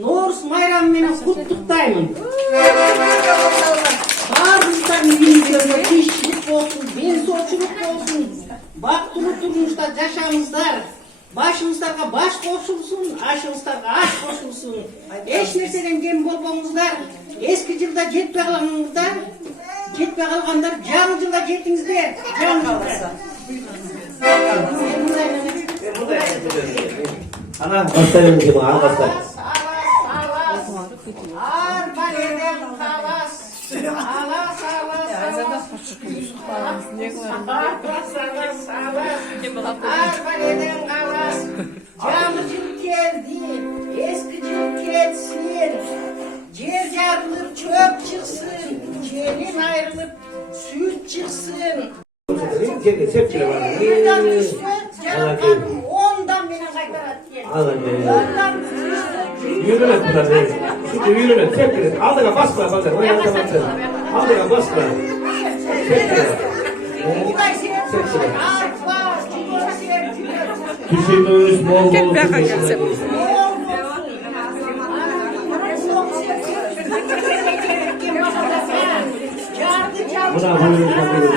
Noğuz bayramını kutluktayım. Bazılarının günlerinde kişilik olsun, benzoçuluk olsun, baktırıp durmuşlar, yaşamızlar. Başımızdaga baş koşulsun, aşımızdaga aş koşulsun. Eş neseden gem bolbomuzlar, eski yılda jetpe kalanlar, jetpe kalganlar, canı yılda jetingizler, canı yılda. Ana, hastayım ki bu, ana hastayım. Camıcım geldi, eskicim gelsin, cer yarılır çöp çıksın, gelin ayrılıp süt çıksın. Birden üstü, canım ondan beni kaytarat geldi. Yürümet buradan değil. Şimdi yürümet, tepkilet. Aldığa basma bakın, o yandan bakın. Aldığa basma. Tepkilet. Düşümüz bol bol olsun. Buna buyurun.